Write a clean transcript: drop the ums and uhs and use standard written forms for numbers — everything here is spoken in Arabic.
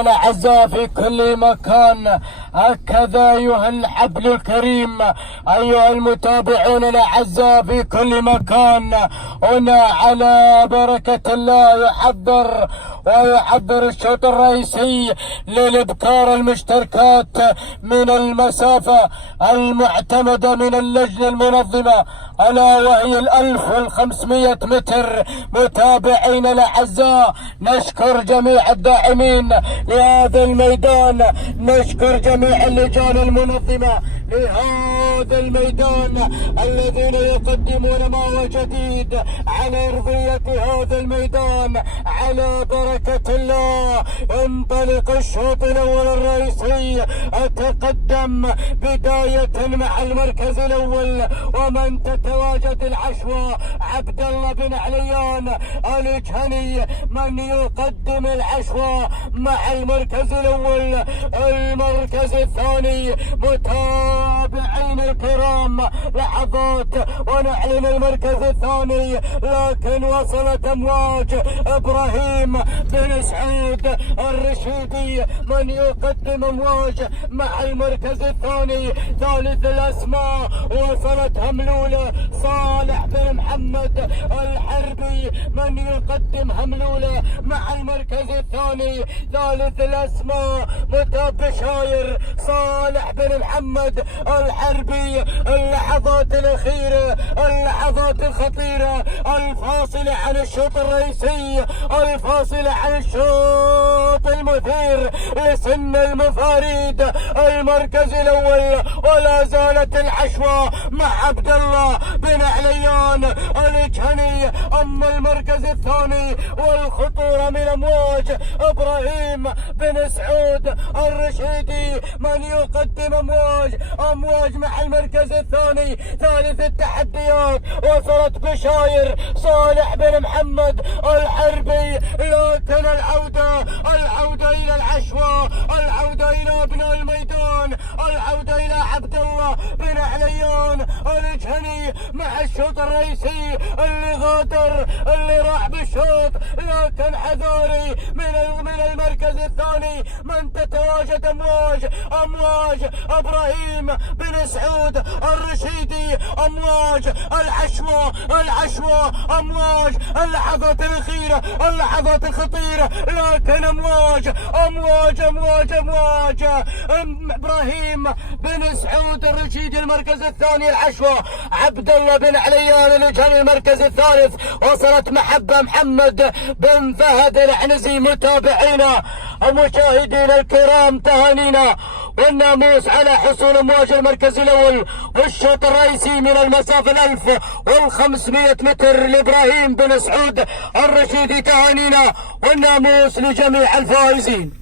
الأعزاء في كل مكان، هكذا أيها الحفل الكريم، أيها المتابعون الأعزاء في كل مكان. هنا على بركة الله ويحضر الشوط الرئيسي للإبكار المشتركات من المسافة المعتمدة من اللجنة المنظمة، ألا وهي 1500 متر. متابعينا الأعزاء، نشكر جميع الداعمين لهذا الميدان، نشكر جميع اللجان المنظمة لهذا الميدان الذين يقدمون ما هو جديد على أرضية هذا الميدان. على بركة الله ينطلق الشوط الأول الرئيسي. أتقدم بداية مع المركز الأول ومن تتواجد العشوة عبد الله بن عليان الجهني من يقدم العشوة مع المركز الأول. المركز الثاني متابعين الكرام لحظات ونعلن المركز الثاني، لكن وصلت أمواج إبراهيم بن سعود الرشيدي من يقدم أمواج مع المركز الثاني. ثالث الأسماء وصلت هملولة صالح بن محمد الحربي من يقدم هملولة مع المركز الثاني. ثالث الأسماء متابشاير صالح بن محمد الحربي. اللحظات الأخيرة، اللحظات الخطيرة الفاصلة عن الشوط الرئيسي، الفاصلة عن الشوط المثير لسن المفاريد. المركز الأول ولا زالت العشوة مع عبد الله بن عليان الجهني. أما المركز الثاني والخطورة من أمواج إبراهيم بن سعود الرشيدي من يقدم أمواج مع المركز الثاني. ثالث التحديات وصلت بشاير صالح بن محمد الحربي، لكن العودة إلى العشوة، العودة إلى ابناء الميدان، العودة إلى عبد الله بن عليان الجهني مع الشوط الرئيسي اللي غادر، اللي راح بالشوط. لكن حذاري من المركز الثاني من تتواجد أمواج إبراهيم بن سعود الرشيدي، أمواج العشوة، أمواج اللحظات الأخيرة، اللحظات الخطيرة، لكن أمواج إبراهيم بن سعود الرشيدي المركز الثاني العشوة. عبد الله بن عليان الجهني المركز الثالث. وصلت محبة محمد بن فهد العنزي. متابعينا ومشاهدينا الكرام، تهانينا والناموس على حصول أمواج المركز الأول والشوط الرئيسي من المسافة 1500 متر لإبراهيم بن سعود الرشيدي. تهانينا والناموس لجميع الفائزين.